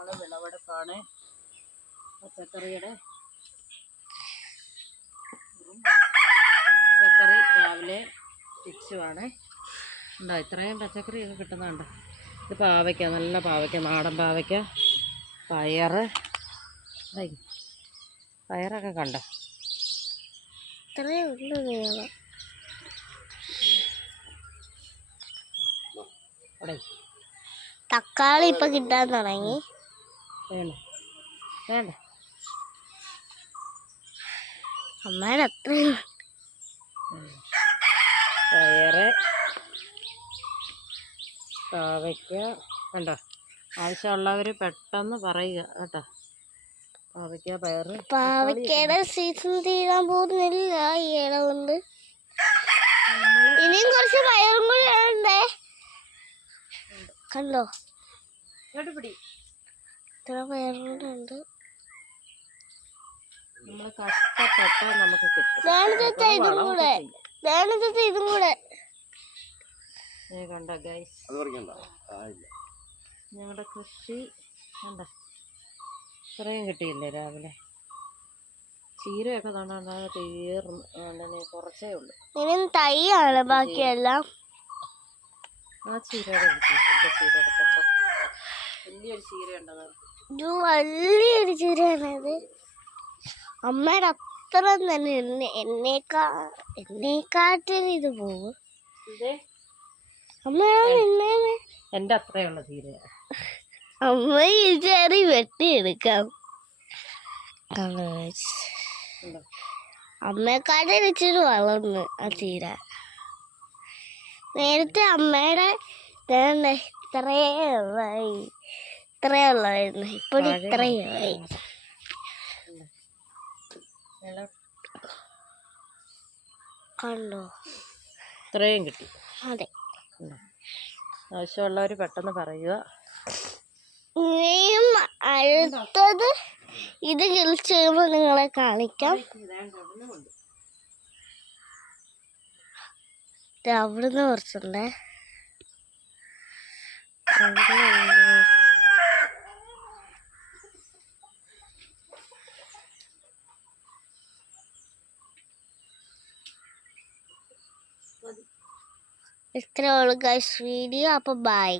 ഞങ്ങൾ വിളവെടുപ്പാണ് പച്ചക്കറിയുടെ. പച്ചക്കറി രാവിലെ തിരിച്ചുവാണ്. ഉണ്ടോ ഇത്രയും പച്ചക്കറിയൊക്കെ കിട്ടുന്നുണ്ടോ? ഇത് പാവയ്ക്ക, നല്ല പാവയ്ക്ക, നാടൻ പാവയ്ക്ക, പയറ്. പയറൊക്കെ കണ്ടോ? തക്കാളി ഇപ്പൊ കിട്ടാൻ തുടങ്ങി. വേണ്ട വേണ്ട അമ്മയുടെ അത്രയും പയറ്, പാവയ്ക്ക കണ്ടോ? ആവശ്യമുള്ളവർ പെട്ടെന്ന് പറയുക കേട്ടോ. പാവയ്ക്ക, പയറ്. പാവയ്ക്കയുടെ സീസൺ തീരാൻ പോകുന്നില്ല ഈ ഇല കൊണ്ട്. ഇനിയും കുറച്ച് പയറും കൂടി ഉണ്ടേ. കണ്ടോ ഇത്ര പയറും കൂടെ ഉണ്ട്. നമ്മൾ കഷ്ടപ്പെട്ടാൽ നമുക്ക് കിട്ടും. ഇതും കൂടെ കണ്ടോ ഗൈസ്, ഞങ്ങളുടെ കൃഷി കണ്ടോ? ഇത്രയും കിട്ടിയില്ലേ രാവിലെ? ചീരയൊക്കെ തണ്ടാ തീർന്ന് കുറച്ചേ ഉള്ളൂ. ഇനിയും തൈയാണ് ബാക്കിയെല്ലാം. ആ ചീരയുടെ ചീരയുടെ പൊക്കം വലിയൊരു ചീര ഉണ്ടത്. വലിയൊരു ചീരയാണത്. അമ്മയുടെ അത്ര തന്നെ എന്നെക്കാട്ടിൽ ഇത് പോകും. അമ്മയുടെ എന്റെ അത്രയുള്ള ചീരയാണ്. അമ്മ ഈ ചെറി വെട്ടിയെടുക്കാം. അമ്മയെക്കാട്ടിൽ ഇച്ചിരി വളർന്ന് ആ ചീര. നേരത്തെ അമ്മയുടെ ഇത്രയുള്ളായിരുന്നു, ഇപ്പോൾ ഇത്രയായി. കണ്ടോ? ഇത്രയും കിട്ടി. അതെ, ആവശ്യമുള്ളവർ പെട്ടെന്ന് പറയുക. ഇനിയും അടുത്തത് ഇത് കിളിച്ച് കഴിയുമ്പോൾ നിങ്ങളെ കാണിക്കാം. അവിടുന്ന് കുറച്ചുണ്ടേ. ഇത്രേ ഉള്ളൂ ഗൈസ് വീഡിയോ. അപ്പോൾ ബൈ.